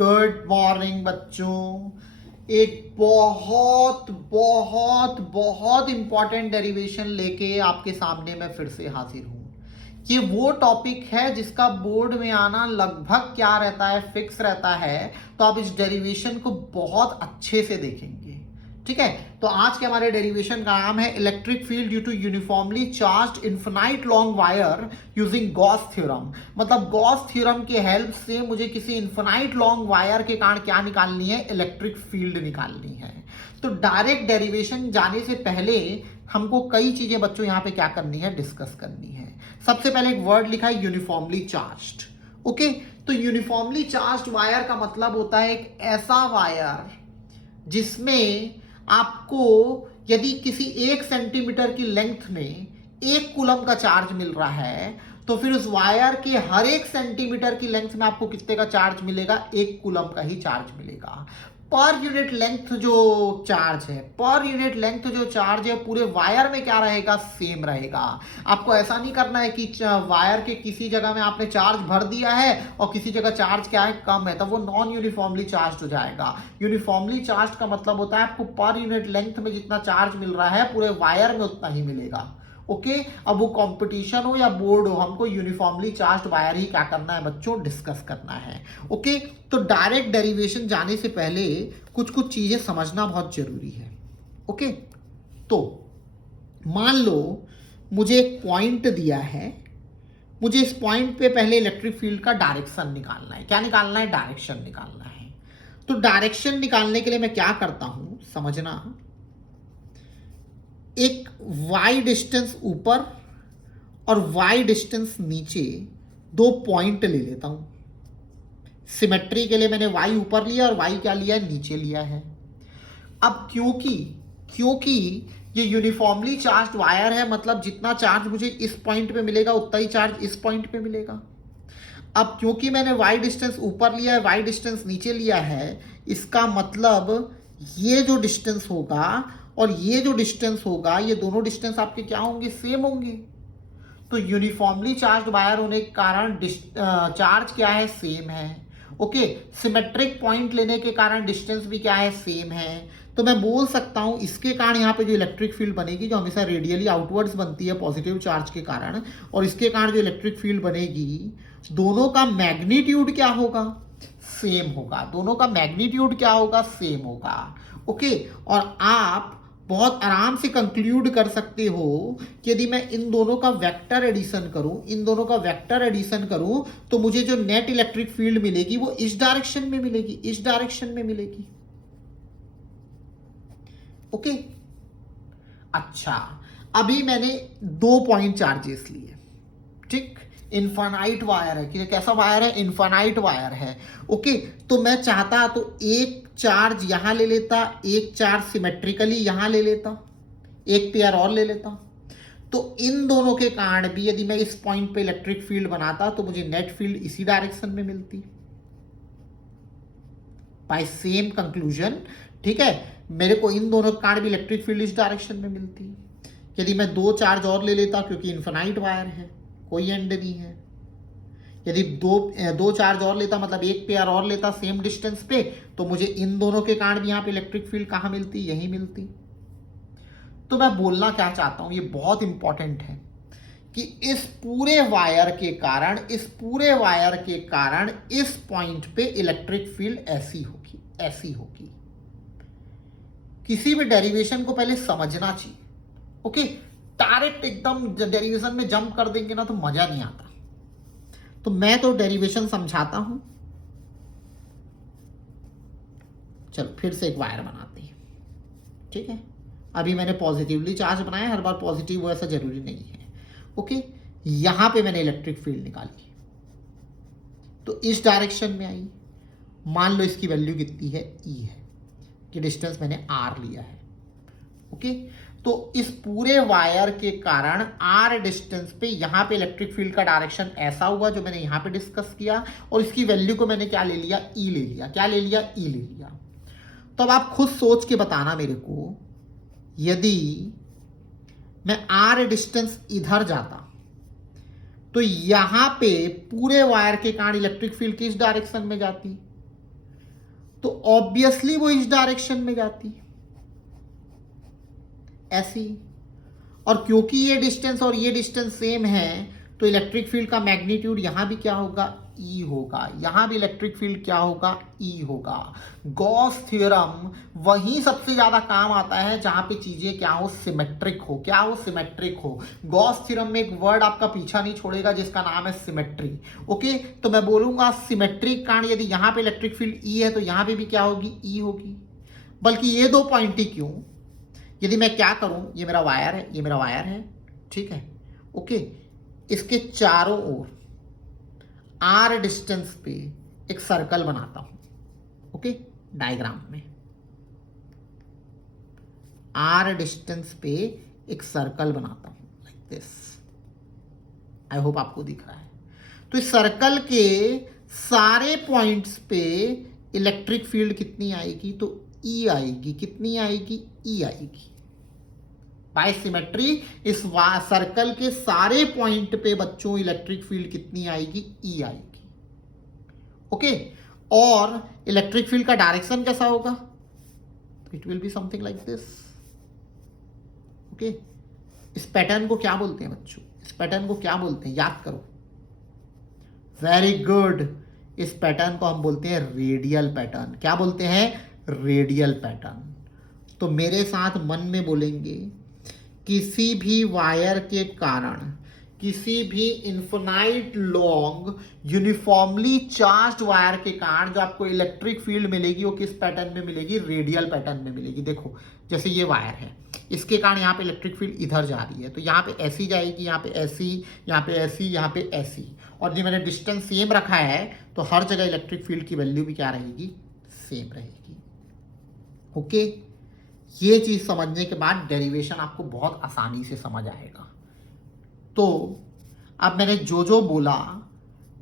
Good morning बच्चों। एक बहुत बहुत बहुत इंपॉर्टेंट डेरिवेशन लेके आपके सामने मैं फिर से हाजिर हूं। ये वो टॉपिक है जिसका बोर्ड में आना लगभग क्या रहता है, फिक्स रहता है। तो आप इस डेरिवेशन को बहुत अच्छे से देखेंगे, ठीक है। तो आज के हमारे डेरिवेशन का नाम है electric field due to uniformly charged infinite long wire using Gauss theorem. मतलब गॉस थ्योरम के हेल्प से मुझे किसी इन्फिनाइट लॉन्ग वायर के कारण क्या निकालनी है, इलेक्ट्रिक फील्ड निकालनी है। तो डायरेक्ट डेरिवेशन जाने से पहले हमको कई चीजें बच्चों यहां पे क्या करनी है, डिस्कस करनी है। सबसे पहले एक वर्ड लिखा है यूनिफॉर्मली चार्ज्ड। ओके, तो यूनिफॉर्मली चार्ज्ड वायर का मतलब होता है एक ऐसा वायर जिसमें आपको यदि किसी 1 सेंटीमीटर की लेंथ में 1 कूलम का चार्ज मिल रहा है, तो फिर उस वायर के हर 1 सेंटीमीटर की लेंथ में आपको कितने का चार्ज मिलेगा, 1 कूलम का ही चार्ज मिलेगा। पर यूनिट लेंथ जो चार्ज है, पर यूनिट लेंथ जो चार्ज है पूरे वायर में क्या रहेगा, सेम रहेगा। आपको ऐसा नहीं करना है कि वायर के किसी जगह में आपने चार्ज भर दिया है और किसी जगह चार्ज क्या है, कम है, तब वो नॉन यूनिफॉर्मली चार्ज हो जाएगा। यूनिफॉर्मली चार्ज का मतलब होता है आपको पर यूनिट लेंथ में जितना चार्ज मिल रहा है पूरे वायर में उतना ही मिलेगा। ओके, अब वो कंपटीशन हो या बोर्ड हो, हमको यूनिफॉर्मली चार्ज्ड वायर ही क्या करना है बच्चों, डिस्कस करना है। ओके, तो डायरेक्ट डेरिवेशन जाने से पहले कुछ कुछ चीजें समझना बहुत जरूरी है। ओके, तो मान लो मुझे एक पॉइंट दिया है, मुझे इस पॉइंट पे पहले इलेक्ट्रिक फील्ड का डायरेक्शन निकालना है। क्या निकालना है, डायरेक्शन निकालना है। तो डायरेक्शन निकालने के लिए मैं क्या करता हूं, समझना। एक y डिस्टेंस ऊपर और y डिस्टेंस नीचे दो पॉइंट ले लेता हूं। सिमेट्री के लिए मैंने y ऊपर लिया और y क्या लिया है, नीचे लिया है। अब क्योंकि क्योंकि ये यूनिफॉर्मली चार्ज्ड वायर है, मतलब जितना चार्ज मुझे इस पॉइंट पे मिलेगा उतना ही चार्ज इस पॉइंट पे मिलेगा। अब क्योंकि मैंने y डिस्टेंस ऊपर लिया है, y डिस्टेंस नीचे लिया है, इसका मतलब ये जो डिस्टेंस होगा और ये जो डिस्टेंस होगा, ये दोनों डिस्टेंस आपके क्या होंगे, सेम होंगे। तो यूनिफॉर्मली चार्ज्ड वायर होने के कारण चार्ज क्या है, सेम है। ओके, सिमेट्रिक पॉइंट लेने के कारण डिस्टेंस भी क्या है, सेम है। तो मैं बोल सकता हूं इसके कारण यहाँ पे जो इलेक्ट्रिक फील्ड बनेगी, जो हमेशा रेडियली आउटवर्ड्स बनती है पॉजिटिव चार्ज के कारण, और इसके कारण जो इलेक्ट्रिक फील्ड बनेगी, दोनों का मैग्नीट्यूड क्या होगा, सेम होगा। दोनों का मैग्नीट्यूड क्या होगा, सेम होगा। ओके, और आप बहुत आराम से कंक्लूड कर सकते हो कि यदि मैं इन दोनों का वेक्टर एडिशन करूं, इन दोनों का वेक्टर एडिशन करूं, तो मुझे जो नेट इलेक्ट्रिक फील्ड मिलेगी वो इस डायरेक्शन में मिलेगी, इस डायरेक्शन में मिलेगी। ओके, अच्छा, अभी मैंने 2 पॉइंट चार्जेस लिए, ठीक। इनफाइनाइट वायर है, कि कैसा वायर है, इनफाइनाइट वायर है। ओके, तो मैं चाहता तो एक चार्ज यहां ले लेता, एक चार्ज सिमेट्रिकली यहां ले लेता, एक पेयर और ले लेता। तो इन दोनों के कारण भी यदि मैं इस पॉइंट पे इलेक्ट्रिक फील्ड बनाता तो मुझे नेट फील्ड इसी डायरेक्शन में मिलती, बाय सेम कंक्लूजन। ठीक है, मेरे को इन दोनों के कारण भी इलेक्ट्रिक फील्ड इस डायरेक्शन में मिलती। यदि मैं 2 चार्ज और ले लेता, क्योंकि इनफाइनाइट वायर है, कोई एंड नहीं है, यदि दो चार्ज और लेता, मतलब एक पेयर और लेता सेम डिस्टेंस पे, तो मुझे इन दोनों के कारण भी यहां पे इलेक्ट्रिक फील्ड कहां मिलती, यही मिलती। तो मैं बोलना क्या चाहता हूं, ये बहुत इंपॉर्टेंट है कि इस पूरे वायर के कारण, इस पूरे वायर के कारण इस पॉइंट पे इलेक्ट्रिक फील्ड ऐसी होगी, ऐसी होगी। किसी भी डेरिवेशन को पहले समझना चाहिए। ओके, डायरेक्ट एकदम डेरिवेशन में जंप कर देंगे ना तो मजा नहीं आता। तो मैं तो डेरिवेशन समझाता हूं। चलो फिर से एक वायर बनाते हैं, ठीक है। अभी मैंने पॉजिटिवली चार्ज बनाया, हर बार पॉजिटिव वो ऐसा जरूरी नहीं है। ओके, यहां पे मैंने इलेक्ट्रिक फील्ड निकाली, तो इस डायरेक्शन में आई। मान लो इसकी वैल्यू कितनी है, ई है, कि डिस्टेंस मैंने आर लिया है। ओके, तो इस पूरे वायर के कारण आर डिस्टेंस पे यहां पे इलेक्ट्रिक फील्ड का डायरेक्शन ऐसा हुआ जो मैंने यहां पे डिस्कस किया, और इसकी वैल्यू को मैंने क्या ले लिया, ई ले लिया। क्या ले लिया, ई ले लिया। तो अब आप खुद सोच के बताना मेरे को, यदि मैं आर डिस्टेंस इधर जाता तो यहां पे पूरे वायर के कारण इलेक्ट्रिक फील्ड किस डायरेक्शन में जाती, तो ऑब्वियसली वो इस डायरेक्शन में जाती ऐसी। और क्योंकि ये डिस्टेंस और ये डिस्टेंस सेम है तो इलेक्ट्रिक फील्ड का मैग्नीट्यूड यहां भी क्या होगा, ई होगा। यहां भी इलेक्ट्रिक फील्ड क्या होगा, ई होगा। गॉस थ्योरम वहीं सबसे ज्यादा काम आता है जहां पे चीजें क्या हो, सिमेट्रिक हो। क्या हो, सिमेट्रिक हो। गॉस थ्योरम में एक वर्ड आपका पीछा नहीं छोड़ेगा जिसका नाम है सिमेट्री। ओके, तो मैं बोलूंगा सिमेट्रिक कारण यदि यहां पे इलेक्ट्रिक फील्ड ई है तो यहां पे भी क्या होगी, ई होगी। बल्कि ये दो पॉइंट ही क्यों, यदि मैं क्या करूं, ये मेरा वायर है, ये मेरा वायर है, ठीक है, ओके, इसके चारों ओर आर डिस्टेंस पे एक सर्कल बनाता हूं। ओके, डायग्राम में आर डिस्टेंस पे एक सर्कल बनाता हूं लाइक दिस। आई होप आपको दिख रहा है। तो इस सर्कल के सारे पॉइंट्स पे इलेक्ट्रिक फील्ड कितनी आएगी, तो ई आएगी। कितनी आएगी, ई आएगी। बाय सिमेट्री इस सर्कल के सारे पॉइंट पे बच्चों इलेक्ट्रिक फील्ड कितनी आएगी, ई आएगी। ओके, और इलेक्ट्रिक फील्ड का डायरेक्शन कैसा होगा, it will be something like this. Okay, इस पैटर्न को क्या बोलते हैं बच्चों, इस पैटर्न को क्या बोलते हैं, याद करो। वेरी गुड, इस पैटर्न को हम बोलते हैं रेडियल पैटर्न। क्या बोलते हैं, रेडियल पैटर्न। तो मेरे साथ मन में बोलेंगे, किसी भी वायर के कारण, किसी भी infinite long uniformly charged wire के कारण जो आपको इलेक्ट्रिक फील्ड मिलेगी वो किस पैटर्न में मिलेगी, रेडियल पैटर्न में मिलेगी। देखो, जैसे ये वायर है, इसके कारण यहाँ पे इलेक्ट्रिक फील्ड इधर जा रही है, तो यहाँ पे ऐसी जाएगी, यहाँ पे ऐसी, यहाँ पे ऐसी, यहाँ पे ऐसी। और जो मैंने डिस्टेंस सेम रखा है तो हर जगह इलेक्ट्रिक फील्ड की वैल्यू भी क्या रहेगी, सेम रहेगी। ओके, ये चीज समझने के बाद डेरिवेशन आपको बहुत आसानी से समझ आएगा। तो अब मैंने जो जो बोला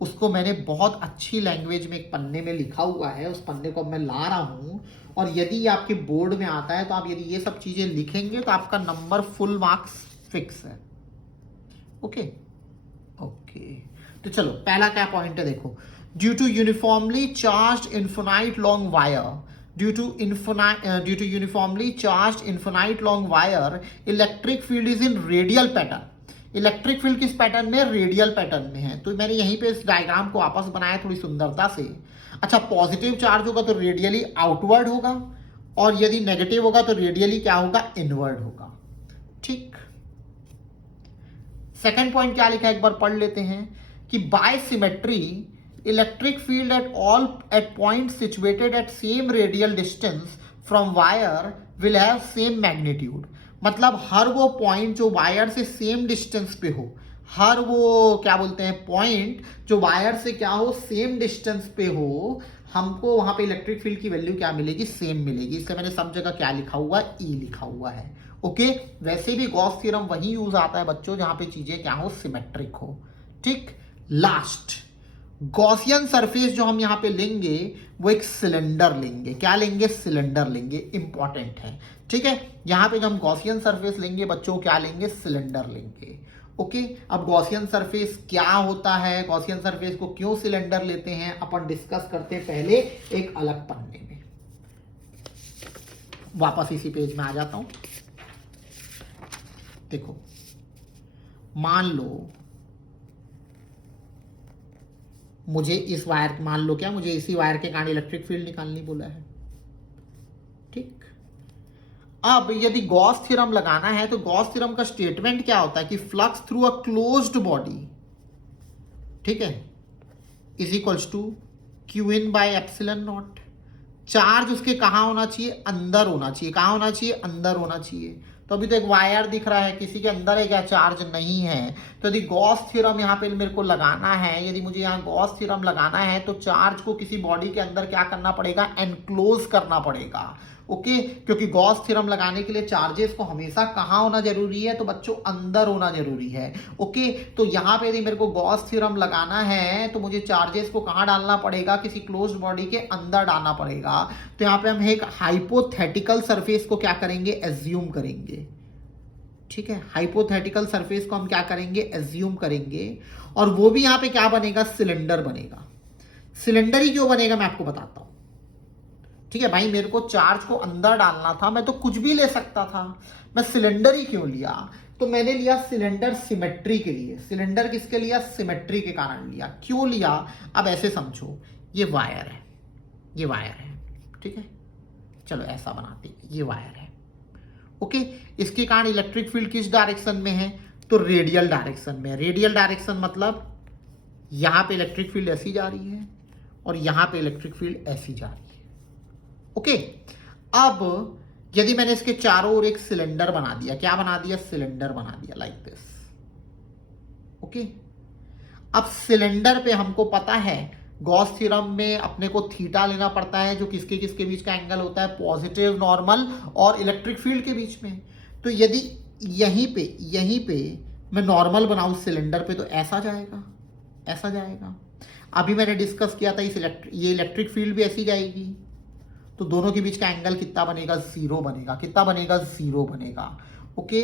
उसको मैंने बहुत अच्छी लैंग्वेज में एक पन्ने में लिखा हुआ है, उस पन्ने को मैं ला रहा हूं। और यदि आपके बोर्ड में आता है तो आप यदि ये सब चीजें लिखेंगे तो आपका नंबर फुल मार्क्स फिक्स है। ओके ओके, तो चलो पहला क्या पॉइंट है, देखो। Due to uniformly charged infinite long wire, due to uniformly charged infinite long wire, electric field is in radial pattern. Electric field किस पैटर्न में, रेडियल पैटर्न में है। तो मैंने यहीं पे इस डायग्राम को वापस बनाया थोड़ी सुंदरता से। अच्छा, पॉजिटिव चार्ज होगा तो रेडियली आउटवर्ड होगा, और यदि नेगेटिव होगा तो रेडियली क्या होगा, इनवर्ड होगा। ठीक, सेकेंड पॉइंट क्या लिखा है एक बार पढ़ लेते हैं कि by symmetry electric field at points situated at same radial distance from wire will have same magnitude। मतलब हर वो पॉइंट जो वायर से सेम डिस्टेंस पे हो, हर वो क्या बोलते हैं पॉइंट जो वायर से क्या हो, सेम डिस्टेंस पे हो, हमको वहां पे इलेक्ट्रिक फील्ड की वैल्यू क्या मिलेगी, सेम मिलेगी। इससे मैंने सब जगह क्या लिखा हुआ है, ई लिखा हुआ है। ओके, वैसे भी गॉस थ्योरम वही यूज आता है बच्चों जहां पे चीजें क्या हो, सिमेट्रिक हो। ठीक, लास्ट गॉसियन सरफेस जो हम यहां पे लेंगे वो एक सिलेंडर लेंगे। क्या लेंगे, सिलेंडर लेंगे, इंपॉर्टेंट है। ठीक है, यहां पे जब हम गॉसियन सरफेस लेंगे बच्चों, क्या लेंगे, सिलेंडर लेंगे। ओके, अब गॉसियन सरफेस क्या होता है, गॉसियन सरफेस को क्यों सिलेंडर लेते हैं, अपन डिस्कस करते हैं पहले एक अलग पन्ने में। वापस इसी पेज में आ जाता हूं। देखो, मान लो मुझे इस वायर, मान लो क्या, मुझे इसी वायर के कारण इलेक्ट्रिक फील्ड निकालनी बोला है। ठीक, अब यदि गॉस थ्योरम लगाना है तो गॉस थ्योरम का स्टेटमेंट क्या होता है कि flux through a closed body, ठीक है, is equals to q in by epsilon naught. Charge उसके कहां होना चाहिए, अंदर होना चाहिए। कहां होना चाहिए, अंदर होना चाहिए। तो अभी तो एक वायर दिख रहा है, किसी के अंदर है क्या, चार्ज नहीं है। तो यदि गॉस थ्योरम यहाँ पे मेरे को लगाना है, यदि मुझे यहाँ गॉस थ्योरम लगाना है तो चार्ज को किसी बॉडी के अंदर क्या करना पड़ेगा, एनक्लोज करना पड़ेगा। ओके, क्योंकि गॉस थ्योरम लगाने के लिए चार्जेस को हमेशा कहाँ होना जरूरी है, तो बच्चों अंदर होना जरूरी है। ओके, तो यहाँ पे यदि मेरे को गॉस थ्योरम लगाना है तो मुझे चार्जेस को कहाँ डालना पड़ेगा, किसी क्लोज्ड बॉडी के अंदर डालना पड़ेगा। तो यहाँ पे हम एक हाइपोथेटिकल सरफेस को क्या करेंगे, एज्यूम करेंगे। ठीक है, हाइपोथेटिकल सरफेस को हम क्या करेंगे, एज्यूम करेंगे, और वो भी यहाँ पे क्या बनेगा, सिलेंडर बनेगा। सिलेंडर ही क्यों बनेगा मैं आपको बताता हूं। ठीक है भाई, मेरे को चार्ज को अंदर डालना था, मैं तो कुछ भी ले सकता था, मैं सिलेंडर ही क्यों लिया? तो मैंने लिया सिलेंडर सिमेट्री के लिए। सिलेंडर किसके लिया? सिमेट्री के कारण लिया। क्यों लिया? अब ऐसे समझो, ये वायर है, ये वायर है, ठीक है, चलो ऐसा बनाते हैं, ये वायर है, ओके। इसके कारण इलेक्ट्रिक फील्ड किस डायरेक्शन में है? तो रेडियल डायरेक्शन में है। रेडियल डायरेक्शन मतलब यहां पे इलेक्ट्रिक फील्ड ऐसी जा रही है और यहां पे इलेक्ट्रिक फील्ड ऐसी जा रही है, ओके। अब यदि मैंने इसके चारों ओर एक सिलेंडर बना दिया, क्या बना दिया? सिलेंडर बना दिया, लाइक दिस, ओके। अब सिलेंडर पे हमको पता है गॉस थ्योरम में अपने को थीटा लेना पड़ता है, जो किसके किसके बीच का एंगल होता है? पॉजिटिव नॉर्मल और इलेक्ट्रिक फील्ड के बीच में। तो यदि यहीं पे मैं नॉर्मल बनाऊं सिलेंडर पे, तो ऐसा जाएगा, ऐसा जाएगा। अभी मैंने डिस्कस किया था ये इलेक्ट्रिक फील्ड भी ऐसी जाएगी, तो दोनों के बीच का एंगल कितना बनेगा? 0 बनेगा। कितना बनेगा? 0 बनेगा, ओके।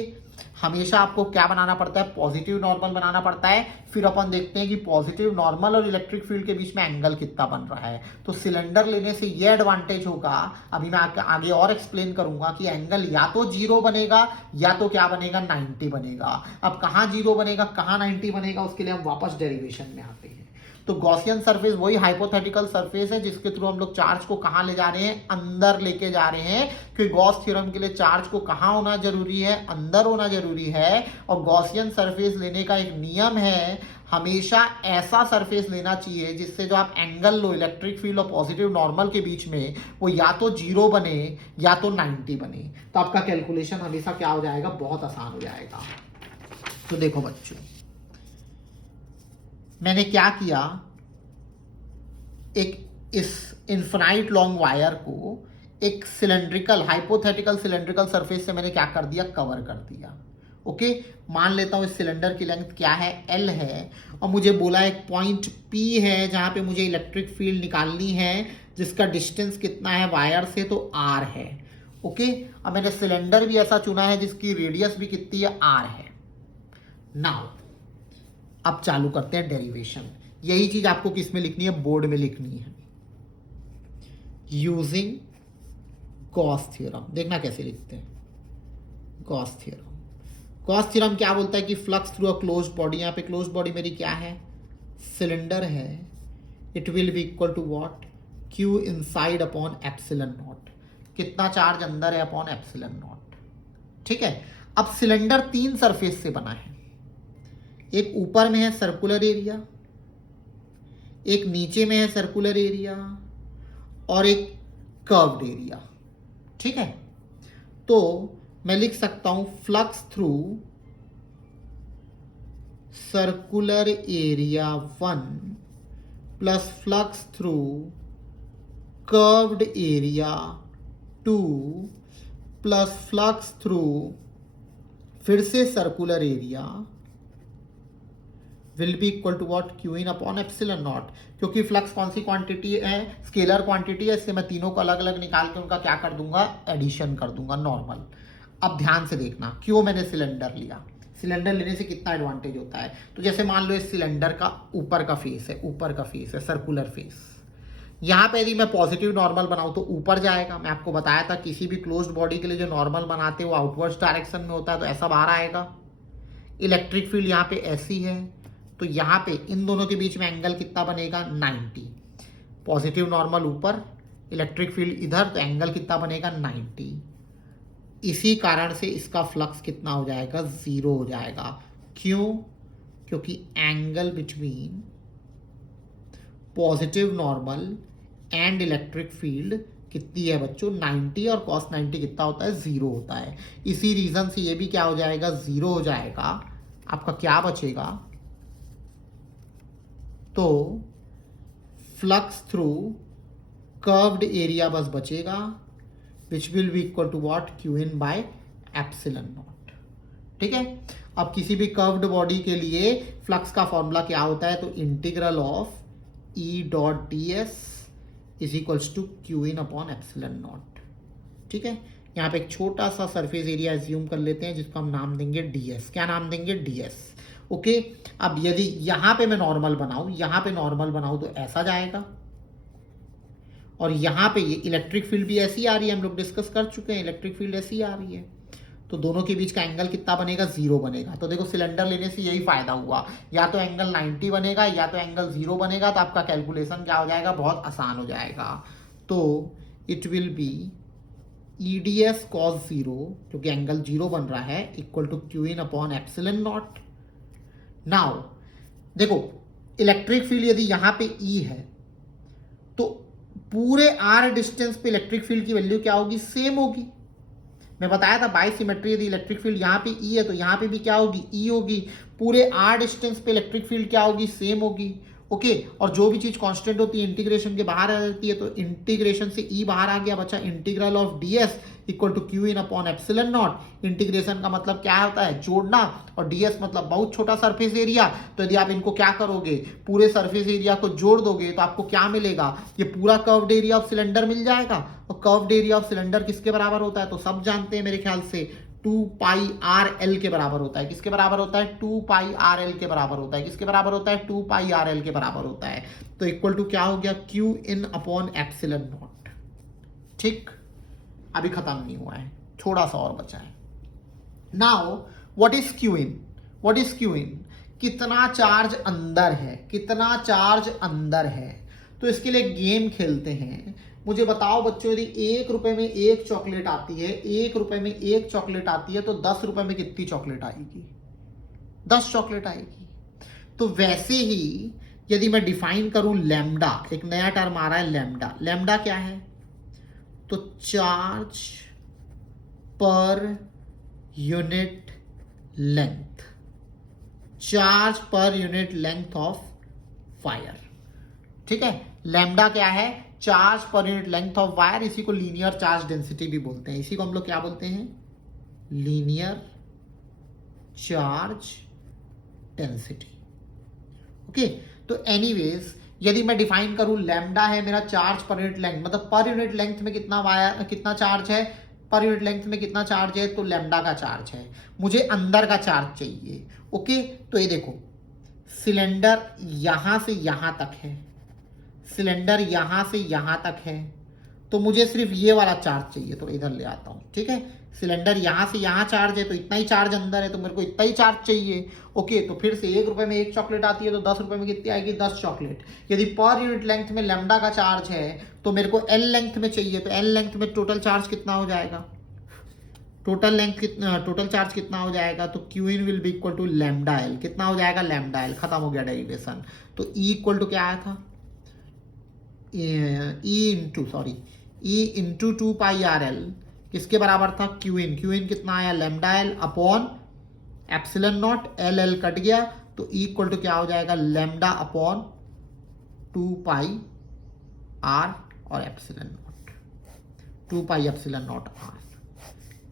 हमेशा आपको क्या बनाना पड़ता है? पॉजिटिव नॉर्मल बनाना पड़ता है। फिर अपन देखते हैं कि पॉजिटिव नॉर्मल और इलेक्ट्रिक फील्ड के बीच में एंगल कितना बन रहा है। तो सिलेंडर लेने से ये एडवांटेज होगा, अभी मैं आगे और एक्सप्लेन करूंगा, कि एंगल या तो 0 बनेगा या तो क्या बनेगा? 90 बनेगा। अब कहाँ 0 बनेगा, कहाँ 90 बनेगा, उसके लिए हम वापस डेरिवेशन में आते हैं। तो गॉसियन सरफेस वही हाइपोथेटिकल सरफेस है जिसके थ्रू हम लोग चार्ज को कहां ले जा रहे हैं? अंदर लेके जा रहे हैं, क्योंकि गॉस थ्योरम के लिए चार्ज को कहां होना जरूरी है? अंदर होना जरूरी है। और गॉसियन सरफेस लेने का एक नियम है, हमेशा ऐसा सरफेस लेना चाहिए जिससे जो आप एंगल लो इलेक्ट्रिक फील्ड और पॉजिटिव नॉर्मल के बीच में, वो या तो 0 बने या तो 90 बने। तो आपका कैलकुलेशन हमेशा क्या हो जाएगा? बहुत आसान हो जाएगा। तो देखो बच्चों, मैंने क्या किया, एक इस इन्फिनाइट लॉन्ग वायर को एक सिलेंड्रिकल हाइपोथेटिकल सिलेंड्रिकल सरफेस से मैंने क्या कर दिया? कवर कर दिया, ओके। मान लेता हूं इस सिलेंडर की लेंथ क्या है? L है, और मुझे बोला एक पॉइंट P है जहां पे मुझे इलेक्ट्रिक फील्ड निकालनी है, जिसका डिस्टेंस कितना है वायर से? तो R है, ओके। अब मैंने सिलेंडर भी ऐसा चुना है जिसकी रेडियस भी कितनी है? R है। नाउ अब चालू करते हैं डेरिवेशन। यही चीज आपको किस में लिखनी है? बोर्ड में लिखनी है। यूजिंग गॉस थ्योरम, देखना कैसे लिखते हैं। गॉस थ्योरम, गॉस थ्योरम क्या बोलता है कि flux through a close body, यहां पे क्लोज बॉडी मेरी क्या है? सिलेंडर है। It will be equal to what? Q inside upon epsilon naught. कितना चार्ज अंदर है? अपॉन एप्सिलॉन नॉट, ठीक है। अब सिलेंडर 3 सरफेस से बना है। एक ऊपर में है सर्कुलर एरिया, एक नीचे में है सर्कुलर एरिया, और एक कर्व्ड एरिया, ठीक है। तो मैं लिख सकता हूं flux through circular area 1 plus flux through curved area 2 plus flux through फिर से circular area will be equal to what? Q in upon epsilon naught. क्योंकि फ्लक्स कौन सी क्वांटिटी है? स्केलर क्वांटिटी है, इससे मैं तीनों को अलग अलग निकाल के उनका क्या कर दूंगा? एडिशन कर दूंगा, नॉर्मल। अब ध्यान से देखना, क्यों मैंने सिलेंडर लिया? सिलेंडर लेने से कितना एडवांटेज होता है? तो जैसे मान लो इस सिलेंडर का ऊपर का फेस है, ऊपर का फेस है सर्कुलर फेस, यहां पे यदि मैं पॉजिटिव नॉर्मल बनाऊं तो ऊपर जाएगा। मैं आपको बताया था किसी भी क्लोज्ड बॉडी के लिए जो नॉर्मल बनाते हैं वो आउटवर्ड्स डायरेक्शन में होता है, तो ऐसा बाहर आएगा। इलेक्ट्रिक फील्ड यहाँ पे ऐसी है, तो यहां पे इन दोनों के बीच में एंगल कितना बनेगा? 90। पॉजिटिव नॉर्मल ऊपर, इलेक्ट्रिक फील्ड इधर, तो एंगल कितना बनेगा? 90। इसी कारण से इसका फ्लक्स कितना हो जाएगा? 0 हो जाएगा। क्यों? क्योंकि angle between positive normal and electric field कितनी है बच्चों? 90, और cos 90 कितना होता है? 0 होता है। इसी रीजन से ये भी क्या हो जाएगा? 0 हो जाएगा। आपका क्या बचेगा? तो फ्लक्स थ्रू कर्व्ड एरिया बस बचेगा, which will be equal to what? Q in by epsilon naught, ठीक है। अब किसी भी कर्व्ड बॉडी के लिए फ्लक्स का फॉर्मूला क्या होता है? तो integral of E dot D S is equals to q in upon epsilon naught, ठीक है। यहाँ पे एक छोटा सा सरफेस एरिया एज्यूम कर लेते हैं जिसको हम नाम देंगे ds। क्या नाम देंगे? ds, okay. अब यदि यहां पे मैं नॉर्मल बनाऊं, यहां पे नॉर्मल बनाऊं तो ऐसा जाएगा, और यहाँ पे ये इलेक्ट्रिक फील्ड भी ऐसी आ रही है, हम लोग डिस्कस कर चुके हैं, इलेक्ट्रिक फील्ड ऐसी आ रही है, तो दोनों के बीच का एंगल कितना बनेगा, 0 बनेगा। तो देखो सिलेंडर लेने से यही फायदा हुआ, या तो एंगल 90 बनेगा या तो एंगल 0 बनेगा, तो आपका कैलकुलेशन क्या हो जाएगा, बहुत आसान हो जाएगा। तो it will be EDS cos 0, क्योंकि एंगल 0 बन रहा है, equal to Qin upon epsilon naught. Now देखो इलेक्ट्रिक फील्ड यदि यहां पे E है तो पूरे R डिस्टेंस पे इलेक्ट्रिक फील्ड की वैल्यू क्या होगी, सेम होगी। मैं बताया था बाई सिमेट्री, यदि इलेक्ट्रिक फील्ड यहाँ पे E है तो यहाँ पे भी क्या होगी, E होगी। पूरे R डिस्टेंस पे इलेक्ट्रिक फील्ड क्या होगी, सेम होगी। ओके, और जो भी चीज कांस्टेंट होती है इंटीग्रेशन के बाहर आ जाती है, तो इंटीग्रेशन से E बाहर आ गया, बचा integral of ds equal to q in upon epsilon naught. Integration का मतलब क्या होता है, जोड़ना, और ds मतलब बहुत छोटा सरफेस एरिया। तो यदि आप इनको क्या करोगे, पूरे सरफेस एरिया को जोड़ दोगे तो आपको क्या मिलेगा, ये पूरा कर्व्ड एरिया ऑफ सिलेंडर मिल जाएगा। और कर्व्ड एरिया ऑफ सिलेंडर किसके बराबर होता है, तो सब जानते हैं मेरे ख्याल से 2 पाई आर एल के बराबर होता है। किसके बराबर होता है, 2 पाई आर एल के बराबर होता है। किसके बराबर होता है, 2 पाई आर एल के बराबर होता है। तो इक्वल टू क्या हो गया, Q in upon epsilon naught. ठीक, अभी खत्म नहीं हुआ है, थोड़ा सा और बचा है। Now what is Q in, what is Q in, कितना चार्ज अंदर है, कितना चार्ज अंदर है। तो इसके लिए गेम खेलते हैं। मुझे बताओ बच्चों, यदि 1 रुपए में एक चॉकलेट आती है, 1 रुपए में एक चॉकलेट आती है, तो 10 रुपए में कितनी चॉकलेट आएगी, 10 चॉकलेट आएगी। तो वैसे ही यदि मैं डिफाइन करूं लैम्डा, एक नया टर्म आ रहा है लैम्डा। लैम्डा क्या है, तो चार्ज पर यूनिट लेंथ, चार्ज पर यूनिट लेंथ ऑफ वायर। ठीक है, लैम्डा क्या है, चार्ज पर यूनिट लेंथ ऑफ वायर। इसी को लीनियर चार्ज डेंसिटी भी बोलते हैं। इसी को हम लोग क्या बोलते हैं, लीनियर चार्ज डेंसिटी। ओके, तो एनीवेज यदि मैं डिफाइन करूं, लैम्डा है मेरा चार्ज पर यूनिट लेंथ, मतलब पर यूनिट लेंथ में कितना वायर, कितना चार्ज है, पर यूनिट लेंथ में कितना चार्ज है, तो लैम्डा का चार्ज है। मुझे अंदर का चार्ज चाहिए। ओके, तो ये देखो सिलेंडर यहां से यहां तक है, सिलेंडर यहां से यहां तक है, तो मुझे सिर्फ ये वाला चार्ज चाहिए, तो इधर ले आता हूं। ठीक है, सिलेंडर यहां से यहां चार्ज है, तो इतना ही चार्ज अंदर है, तो मेरे को इतना ही चार्ज चाहिए। ओके, तो फिर से 1 रुपए में एक चॉकलेट आती है, तो 10 रुपए में कितनी आएगी, 10 चॉकलेट। यदि पर यूनिट लेंथ में लैम्डा का चार्ज है, तो मेरे को एल लेंथ में चाहिए, तो एल लेंथ में टोटल चार्ज कितना हो जाएगा, टोटल लेंथ कितना, टोटल चार्ज कितना हो जाएगा, तो q in will be equal to lambda L. कितना हो जाएगा, लैम्डा एल। खत्म हो गया डेरिवेशन। तो ई इक्वल टू क्या आया था, E into 2 pi R L किसके बराबर था, क्यू इन। क्यू इन कितना आया, lambda L upon epsilon naught, L L cut गया, तो ई इक्वल टू क्या हो जाएगा, लैम्डा अपॉन 2 पाई आर और epsilon naught, 2 pi epsilon naught R.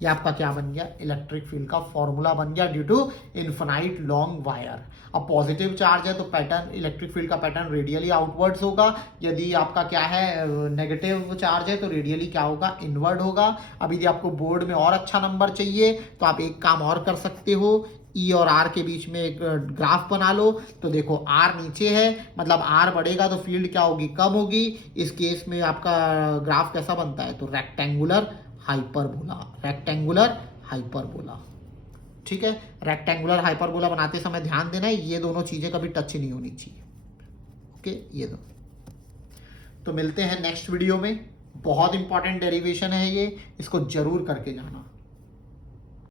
ये आपका क्या बन गया, इलेक्ट्रिक फील्ड का फॉर्मूला बन गया due to infinite long wire. अब पॉजिटिव चार्ज है तो पैटर्न, इलेक्ट्रिक फील्ड का पैटर्न रेडियली आउटवर्ड्स होगा। यदि आपका क्या है नेगेटिव चार्ज है तो रेडियली क्या होगा, इनवर्ड होगा। अब यदि आपको बोर्ड में और अच्छा नंबर चाहिए तो आप एक काम और कर सकते हो, ई और आर के बीच में एक ग्राफ बना लो। तो देखो आर नीचे है, मतलब आर बढ़ेगा तो फील्ड क्या होगी, कम होगी। इस केस में आपका ग्राफ कैसा बनता है, तो रेक्टेंगुलर हाइपरबोला, रेक्टेंगुलर हाइपरबोला। ठीक है, रेक्टेंगुलर हाइपरबोला बनाते समय ध्यान देना है ये दोनों चीजें कभी टच नहीं होनी चाहिए। ओके, ये दो। तो मिलते हैं नेक्स्ट वीडियो में। बहुत इंपॉर्टेंट डेरिवेशन है ये, इसको जरूर करके जाना।